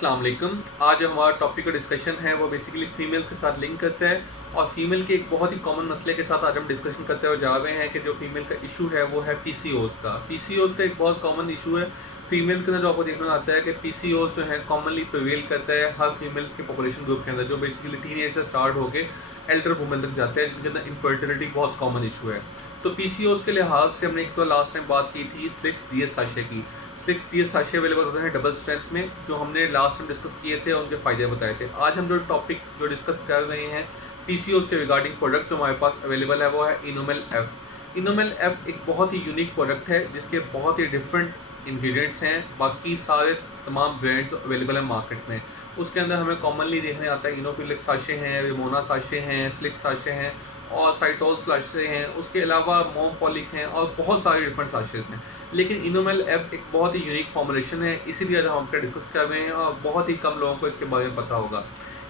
अस्सलाम वालेकुम। आज जो हमारा टॉपिक का डिस्कशन है वो बेसिकली फीमेल के साथ लिंक करता है और फीमेल के एक बहुत ही कॉमन मसले के साथ आज हम डिस्कशन करते हुए जा रहे हैं कि जो फीमेल का इशू है वो है पीसीओज का। पीसीओज का एक बहुत कॉमन इशू है फीमेल के अंदर। जो आपको देखने में आता है कि पीसीओज जो है कॉमनली प्रिवेल करता है हर फीमेल के पॉपुलेशन ग्रुप के अंदर, जो बेसिकली टीनेज से स्टार्ट होकर एल्डर वुमेन तक जाते हैं, जिनके अंदर इनफर्टिलिटी बहुत कॉमन इशू है। तो पीसीओज के लिहाज से हमने एक तो लास्ट टाइम बात की थी स्लिक्स डीएस साशे की। स्लिक्स डीएस साशे अवेलेबल होते हैं डबल स्ट्रेंथ में, जो हमने लास्ट टाइम डिस्कस किए थे और उनके फ़ायदे बताए थे। आज हम जो टॉपिक जो डिस्कस कर रहे हैं पीसीओज के रिगार्डिंग प्रोडक्ट जो हमारे पास अवेलेबल है वो है इनोमेल एफ। इनोमेल एफ एक बहुत ही यूनिक प्रोडक्ट है जिसके बहुत ही डिफरेंट इंग्रेडिएंट्स हैं, बाकी सारे तमाम ब्रांड्स अवेलेबल हैं मार्केट में। उसके अंदर हमें कॉमनली देखने आता है इनोफिलिक साशे हैं, रिमोना साशे हैं, स्लिक साशे हैं और साइटोल साशे हैं। उसके अलावा मोमफॉलिक हैं और बहुत सारे डिफरेंट साशेज हैं। लेकिन इनोमेल एफ एक बहुत ही यूनिक फॉर्मुलेशन है, इसीलिए आज हम आपका डिस्कस कर रहे हैं और बहुत ही कम लोगों को इसके बारे में पता होगा।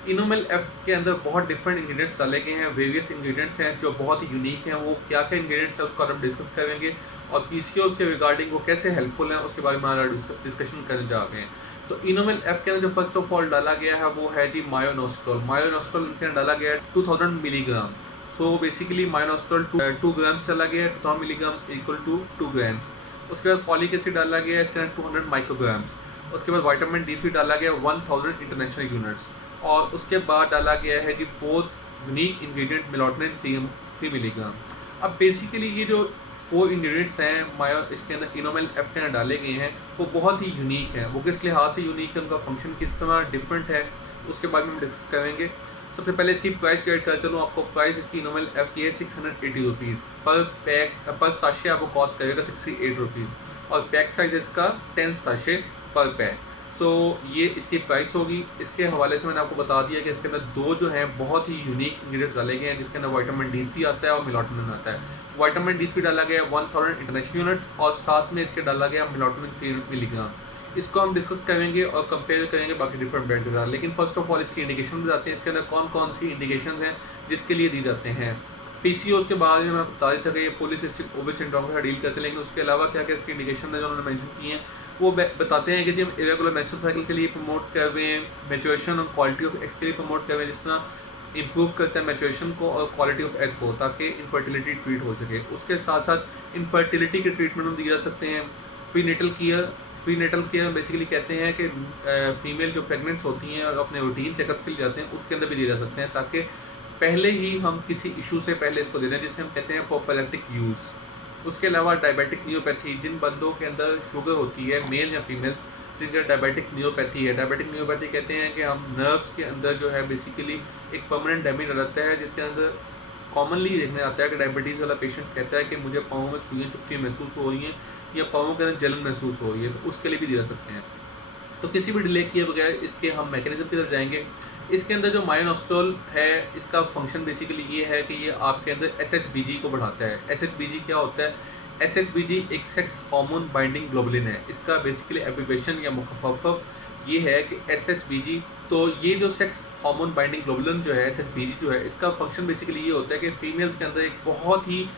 इनोमेल एफ के अंदर बहुत डिफरेंट इंग्रेडिएंट्स डाले गए हैं, वेरियस इंग्रेडिएंट्स हैं जो बहुत ही यूनिक हैं। वो क्या क्या इंग्रेडिएंट्स हैं उसको हम डिस्कस करेंगे और पीसीओज के रिगार्डिंग वो कैसे हेल्पफुल हैं उसके बारे में हमारा डिस्कशन करने जा रहे हैं। तो इनोमेल एफ के अंदर जो फर्स्ट ऑफ ऑल डाला गया है वो है जी मायोनोस्ट्रोल। मायोनोस्ट्रोल के अंदर डाला गया है 2000 मिलीग्राम। सो बेसिकली मायोनोस्ट्रोल 2 ग्राम्स डाला गया है, 2000 मिलीग्राम इक्वल टू 2 ग्राम्स। उसके बाद फॉलिक एसिड डाला गया है इसके अंदर 200 माइक्रोग्राम्स। उसके बाद विटामिन D3 डाला गया 1000 इंटरनेशनल यूनिट्स। और उसके बाद डाला गया है जी fourth unique ingredient melatonin 3 milligram. अब बेसिकली ये जो 4 इंग्रेडिएंट्स हैं मायो इसके अंदर इनोमेल एफ के अंदर डाले गए हैं वो बहुत ही यूनिक हैं। वो किस लिहाज से यूनिक है, उनका फंक्शन किस तरह डिफरेंट है, उसके बारे में हम डिस्कस करेंगे। सबसे पहले इसकी प्राइस गाइड कर चलूँ आपको। प्राइस इसकी इनोमेल एफ की है 680 रुपीज़ पर पैक। पर साशे आपको कॉस्ट करेगा 68 रुपीज़ और पैक साइज इसका 10 साशे पर पैक। सो ये इसकी प्राइस होगी। इसके हवाले से मैंने आपको बता दिया कि इसके अंदर दो जो हैं बहुत ही यूनिक इंग्रेडिएंट्स डाले गए हैं, जिसके अंदर विटामिन D3 आता है और मेलाटोनिन आता है। विटामिन D3 डाला गया 1000 इंटरनेशनल यूनिट्स और साथ में इसके डाला गया मेलाटोनिन 3 मिलीग्राम। इसको हम डिस्कस करेंगे और कंपेयर करेंगे बाकी डिफरेंट ब्रांड के साथ। लेकिन फर्स्ट ऑफ ऑल इसकी इंडिकेशन बताते हैं, इसके अंदर कौन कौन सी इंडिकेशन हैं जिसके लिए दी जाते हैं। पीसीओज के बारे में मैं बता देता था कि ये पॉलीसिस्टिक ओवरी सिंड्रोम का डील करते हैं, लेकिन उसके अलावा क्या क्या इसकी इंडिकेशन है जो उन्होंने मेंशन की हैं वो बताते हैं कि जी हम इरेगुलर मेंस्ट्रुअल साइकिल के लिए प्रमोट कर रहे हैं, मैच्योरेशन और क्वालिटी ऑफ एग्स के लिए प्रमोट कर रहे हैं, जिस तरह इंप्रूव करते हैं मैच्योरेशन को और क्वालिटी ऑफ एग को, ताकि इनफर्टिलिटी ट्रीट हो सके। उसके साथ साथ इनफर्टिलिटी के ट्रीटमेंट हम दिए जा सकते हैं। प्रीनेटल केयर बेसिकली कहते हैं कि फीमेल जो प्रेगनेंट्स होती हैं और अपने रूटीन चेकअप के लिए जाते हैं उसके अंदर भी दिए जा सकते हैं, ताकि पहले ही हम किसी इशू से पहले इसको दे दें, जिसे हम कहते हैं प्रोफिलैक्टिक यूज़। उसके अलावा डायबिटिक न्यूरोपैथी, जिन बंदों के अंदर शुगर होती है मेल या फीमेल जिनका डायबिटिक न्यूरोपैथी है। डायबिटिक न्यूरोपैथी कहते हैं कि हम नर्व्स के अंदर जो है बेसिकली एक परमानेंट डैमेज रहता है, जिसके अंदर कॉमनली देखने आता है कि डायबिटीज़ वाला पेशेंट कहता है कि मुझे पाँव में सुइयाँ चुभती महसूस हो रही हैं या पाँवों के अंदर जलन महसूस हो रही है, तो उसके लिए भी दे सकते हैं। तो किसी भी डिले किए बगैर इसके हम मैकेनिज्म की तरफ जाएंगे। इसके अंदर जो मायोनोस्ट्रोल है इसका फंक्शन बेसिकली ये है कि ये आपके अंदर SHBG को बढ़ाता है। SHBG क्या होता है? SHBG एक सेक्स हार्मोन बाइंडिंग ग्लोबुलिन है। इसका बेसिकली एब्रिविएशन या मुखफ़्फ़फ़ ये है कि SHBG। तो ये जो सेक्स हार्मोन बाइंडिंग ग्लोबुलिन जो है SHBG जो है, इसका फंक्शन बेसिकली ये होता है कि फीमेल्स के अंदर एक बहुत ही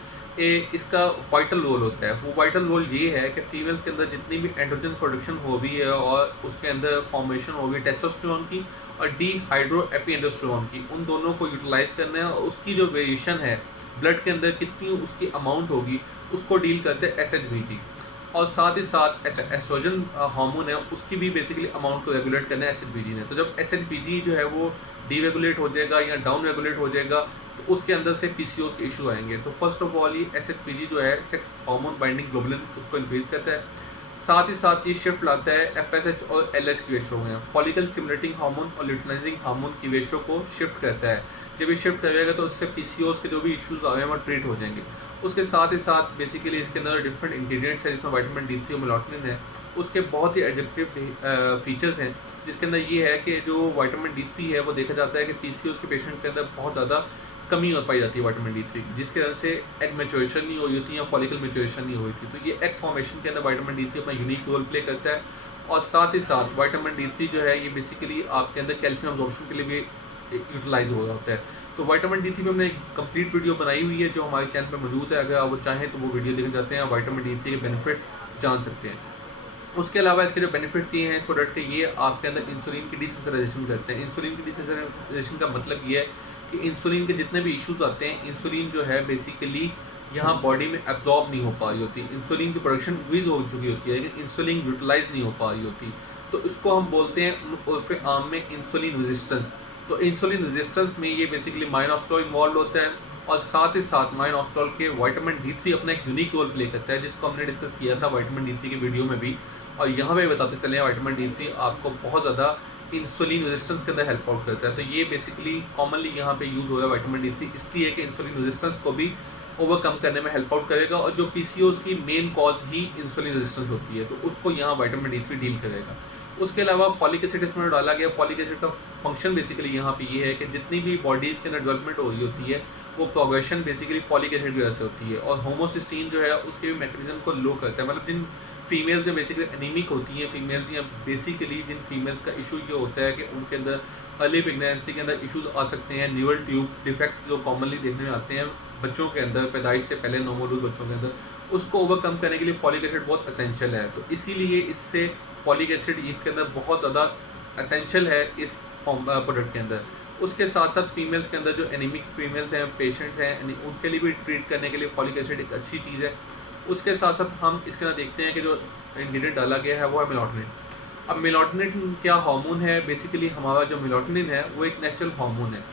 इसका वाइटल रोल होता है। वो वाइटल रोल ये है कि फीमेल्स के अंदर जितनी भी एंड्रोजन प्रोडक्शन हो रही है और उसके अंदर फॉर्मेशन हो रही है टेस्टोस्टेरोन की और डीहाइड्रोएपिएंडोस्टेरोन की, उन दोनों को यूटिलाइज करना है और उसकी जो वेरिएशन है ब्लड के अंदर कितनी उसकी अमाउंट होगी उसको डील करते हैं SHBG। और साथ ही साथ एस्ट्रोजन हार्मोन है उसकी भी बेसिकली अमाउंट को रेगुलेट करना है SHBG ने। तो जब SHBG जो है वो डीरेगुलेट हो जाएगा या डाउन रेगुलेट हो जाएगा तो उसके अंदर से पीसीओज के इशू आएंगे। तो फर्स्ट ऑफ ऑल ये SHBG जो है सेक्स हार्मोन बाइंडिंग ग्लोबुलिन उसको इंक्रीज करता है। साथ ही साथ ये शिफ्ट लाता है FSH और LH की रेशो में, फॉलिकल स्टिमुलेटिंग हार्मोन और ल्यूटिनाइजिंग हार्मोन की रेशो को शिफ्ट करता है। जब ये शिफ्ट करेगा तो उससे पीसीओज के जो भी इश्यूज आ रहे हैं वो ट्रीट हो जाएंगे। उसके साथ ही साथ बेसिकली इसके अंदर डिफरेंट इंग्रेडिएंट्स हैं जिसमें विटामिन D3 और मेलाटोनिन है। उसके बहुत ही एडिक्टिव फीचर्स हैं, जिसके अंदर ये है कि जो विटामिन D3 है वो देखा जाता है कि पीसीओज के पेशेंट के अंदर बहुत ज़्यादा कमी हो पाई जाती है विटामिन D3 की, जिसकी वजह से एग मैच्योरेशन नहीं हो रही होती या फॉलिकल मैच्योरेशन नहीं हो रही थी। तो ये एग फॉर्मेशन के अंदर विटामिन D3 अपना यूनिक रोल प्ले करता है। और साथ ही साथ विटामिन D3 जो है ये बेसिकली आपके अंदर कैल्शियम अब्जॉर्प्शन के लिए भी यूटिलाइज हो रहा होता है। तो विटामिन D3 में हमने एक कंप्लीट वीडियो बनाई हुई है जो हमारे चैनल पर मौजूद है, अगर आप वो चाहें तो वो वीडियो देख जाते हैं और विटामिन D3 के बेनिफिट्स जान सकते हैं। उसके अलावा इसके जो बेनिफिट्स ये हैं इस प्रोडक्ट के, ये आपके अंदर इंसुलिन की डिसेंसिटाइजेशन करते हैं। इंसुलिन की डिसेंसिटाइजेशन का मतलब ये है कि इंसुलिन के जितने भी इश्यूज आते हैं, इंसुलिन जो है बेसिकली यहाँ बॉडी में एब्जॉर्ब नहीं हो पा रही होती, इंसुलिन की प्रोडक्शन इंक्रीज हो चुकी होती है लेकिन इंसुलिन यूटिलाइज नहीं हो पा रही होती, तो इसको हम बोलते हैं उर्फ आम में इंसुलिन रेजिस्टेंस। तो इंसुलिन रेजिस्टेंस में ये बेसिकली माइनोस्ट्रोल इन्वॉल्व होता है, और साथ ही साथ माइनोस्ट्रोल के विटामिन D3 अपना एक यूनिक रोल प्ले करता है, जिसको हमने डिस्कस किया था विटामिन D3 की वीडियो में भी। और यहाँ पे बताते चले हैं विटामिन D3 आपको बहुत ज़्यादा इंसुलिन रेजिस्टेंस के अंदर हेल्प आउट करता है। तो ये बेसिकली कॉमनली यहाँ पे यूज़ हो रहा है विटामिन D3 इसलिए कि इंसुलिन रेजिस्टेंस को भी ओवरकम करने में हेल्प आउट करेगा, और जो PCOS की main cause he insulin resistance होती है, तो उसको यहाँ विटामिन D3 डील करेगा। उसके अलावा फॉलिक एसिड इसमें डाला गया। फॉलिक एसिड का फंक्शन बेसिकली यहाँ पे ये है कि जितनी भी बॉडीज़ के अंदर डेवलपमेंट हो रही होती है वो प्रोग्रेशन बेसिकली फॉलिक एसिड की वजह से होती है, और होमोसिस्टीन जो है उसके भी मैकेनिज्म को लो करता है। मतलब जिन फीमेल्स जो बेसिकली एनीमिक होती हैं फीमेल्स, या बेसिकली जिन फीमेल्स का इशू ये होता है कि उनके अंदर अर्ली प्रेगनेंसी के अंदर इश्यूज आ सकते हैं, न्यूरल ट्यूब डिफेक्ट्स जो कॉमनली देखने में आते हैं बच्चों के अंदर, पैदाइश से पहले नवमौलूद बच्चों के अंदर, उसको ओवरकम करने के लिए फॉलिक एसिड बहुत असेंशियल है। तो इसीलिए इससे फॉलिक एसिड ईद के अंदर बहुत ज़्यादा असेंशियल है इस प्रोडक्ट के अंदर। उसके साथ साथ फीमेल्स के अंदर जो एनीमिक फीमेल्स हैं, पेशेंट्स हैं, उनके लिए भी ट्रीट करने के लिए फॉलिक एसिड एक अच्छी चीज़ है। उसके साथ साथ हम इसके अंदर देखते हैं कि जो इंग्रेडिएंट डाला गया है वो है मेलाटोनिन। अब मेलाटोनिन क्या हार्मोन है? बेसिकली हमारा जो मेलाटोनिन है वो एक नेचुरल हार्मोन है।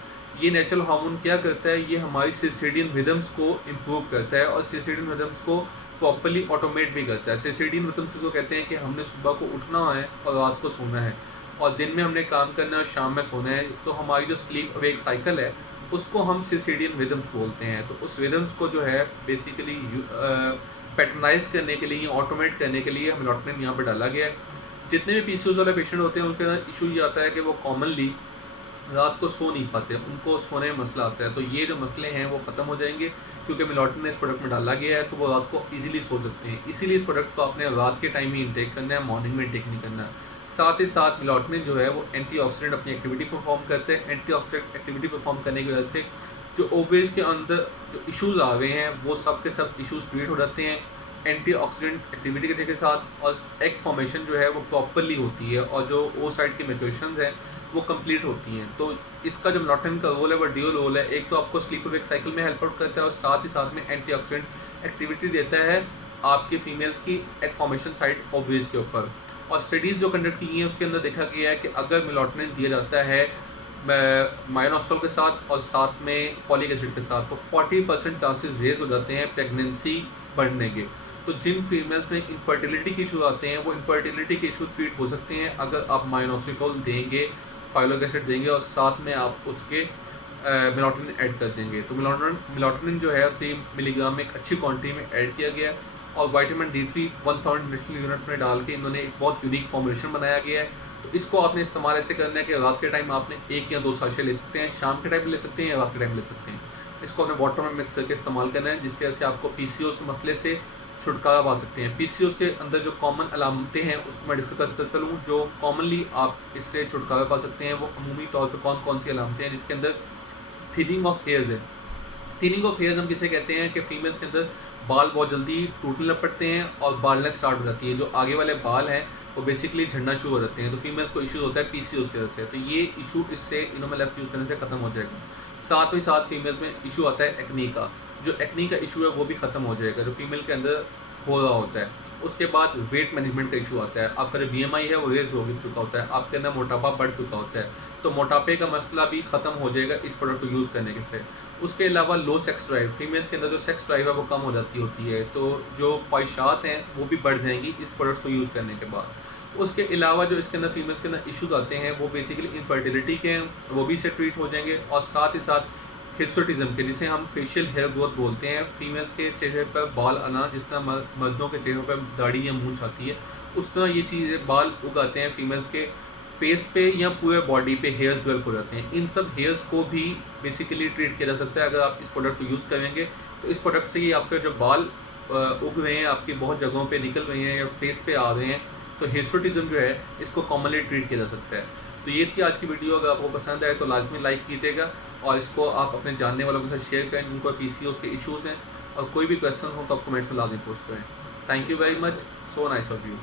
ये नेचुरल हार्मोन क्या करता है? ये हमारी सर्केडियन रिदम्स को इम्प्रूव करता है और सर्केडियन रिदम्स को प्रॉपर्ली ऑटोमेट भी करता है। सर्केडियन रिदम्स को कहते हैं कि हमने सुबह को उठना है और रात को सोना है, और दिन में हमने काम करना है और शाम में सोना है। तो हमारी जो स्लीप अवेक साइकिल है उसको हम सर्केडियन रिदम्स बोलते हैं। तो उस रिदम्स को जो है बेसिकली पैटर्नाइज करने के लिए, ऑटोमेट करने के लिए मेलाटोनिन यहाँ पर डाला गया है। जितने भी PCOS वाले पेशेंट होते हैं उनके अंदर इशू ये आता है कि वो कॉमनली रात को सो नहीं पाते, उनको सोने में मसला आता है। तो ये जो मसले हैं वो ख़त्म हो जाएंगे क्योंकि मेलाटोनिन इस प्रोडक्ट में डाला गया है, तो वो रात को इजीली सो सकते हैं। इसीलिए इस प्रोडक्ट को आपने रात के टाइम ही इंटेक करना है, मॉर्निंग में इंटेक नहीं करना है। साथ ही साथ मेलाटोनिन जो है वो एंटीऑक्सीडेंट अपनी एक्टिविटी परफॉर्म करते हैं। एंटीऑक्सीडेंट एक्टिविटी परफॉर्म करने की वजह से जो ओवेज के अंदर जो इश्यूज़ आ रहे हैं वो सब के सब इश्यूज़ ट्रीट हो जाते हैं एंटीऑक्सीडेंट एक्टिविटी के साथ, और एग फॉर्मेशन जो है वो प्रॉपरली होती है, और जो ओसाइट की मैच्योरेशंस हैं वो कंप्लीट होती हैं। तो इसका जो मेलाटोनिन का रोल है वो ड्यूअल रोल है। एक तो आपको स्लीप वेक साइकिल में हेल्प आउट करता है, और साथ ही साथ में एंटीऑक्सीडेंट एक्टिविटी देता है आपके फीमेल्स की एग फॉर्मेशन साइट ओवेज के ऊपर। और स्टडीज़ जो कंडक्ट की हैं उसके अंदर देखा गया है कि अगर मेलाटोनिन दिया जाता है माइनोस्ट्रोल के साथ और साथ में फॉलिक एसिड के साथ, तो 40% चांसेस रेज हो जाते हैं प्रेगनेंसी बढ़ने के। तो जिन फीमेल्स में इनफर्टिलिटी के इशूज आते हैं वो इनफर्टिलिटी के इशूज ट्रीट हो सकते हैं अगर आप माइनोस्ट्रोल देंगे, फॉलिक एसिड देंगे, और साथ में आप उसके मेलाटोनिन ऐड कर देंगे। तो मेलाटोनिन जो है 3 मिलीग्राम में एक अच्छी क्वांटिटी में ऐड किया गया है, और विटामिन D3 1000 इंडस्ट्रियल यूनिट में डाल के इन्होंने एक बहुत यूनिक फॉर्मुलेशन बनाया गया है। तो इसको आपने इस्तेमाल ऐसे करना है कि रात के टाइम आपने 1 या 2 साशे ले सकते हैं, शाम के टाइम ले सकते हैं या रात के टाइम ले सकते हैं। इसको अपने वाटर में मिक्स करके इस्तेमाल करना है, जिसकी वजह से आपको PCOS के मसले से छुटकारा पा सकते हैं। PCOS के अंदर जो कॉमन अलामतें हैं उसको मैं डिस्कस करता चलूँ, जो कॉमनली आप इससे छुटकारा पा सकते हैं वो अमूमी तौर पर कौन कौन सी अलामतें हैं, जिसके अंदर थिनिंग ऑफ हेयर्स है। थिनिंग ऑफ हेयर्स हम किसे कहते हैं कि फीमेल्स के अंदर बाल बहुत जल्दी टूटने लग पड़ते हैं और बालनेस स्टार्ट हो जाती है। जो आगे वाले बाल हैं वो बेसिकली झड़ना शुरू हो जाते हैं, तो फीमेल्स को इशू होता है PCOS की वजह से। तो ये इशू इससे इनोमेलेफ यूज़ करने से ख़त्म हो जाएगा। साथ ही साथ फीमेल्स में इशू आता है एक्नी का। जो एक्नी का इशू है वो भी ख़त्म हो जाएगा जो फीमेल के अंदर हो रहा होता है। उसके बाद वेट मैनेजमेंट का इशू आता है। आपका जो BMI है वो रेज हो चुका होता है, आपके अंदर मोटापा बढ़ चुका होता है, तो मोटापे का मसला भी ख़त्म हो जाएगा इस प्रोडक्ट को यूज़ करने के से। उसके अलावा लो सेक्स ड्राइव, फीमेल्स के अंदर जो सेक्स ड्राइव है वो कम हो जाती होती है, तो जो ख्वाहिशात हैं वो भी बढ़ जाएंगी इस प्रोडक्ट को यूज़ करने के बाद। उसके अलावा जो इसके अंदर फीमेल्स के अंदर इश्यूज आते हैं वो बेसिकली इनफर्टिलिटी के हैं, वो भी इससे ट्रीट हो जाएंगे, और साथ ही साथ हिस्टोटिज्म के, जिसे हम फेशियल हेयर ग्रोथ बोलते हैं, फीमेल्स के चेहरे पर बाल आना, जिस तरह मर्दों के चेहरे पर दाढ़ी या मूंछ आती है उस तरह ये चीज़ें बाल उगाते हैं फीमेल्स के फेस पे या पूरे बॉडी पे हेयर्स डेवलप हो जाते हैं। इन सब हेयर्स को भी बेसिकली ट्रीट किया जा सकता है अगर आप इस प्रोडक्ट को यूज़ करेंगे। तो इस प्रोडक्ट से ही आपके जो बाल उग रहे हैं, आपकी बहुत जगहों पे निकल रहे हैं या फेस पे आ रहे हैं, तो हिस्टोटिज्म जो है इसको कॉमनली ट्रीट किया जा सकता है। तो ये थी आज की वीडियो। अगर आपको पसंद आए तो लाजमी लाइक कीजिएगा, और इसको आप अपने जानने वालों के साथ शेयर करें जिनको PCOS के इशूज़ हैं, और कोई भी क्वेश्चन हो तो आप कमेंट्स में लाजमी पोस्ट करें। Thank you very much, so nice of you.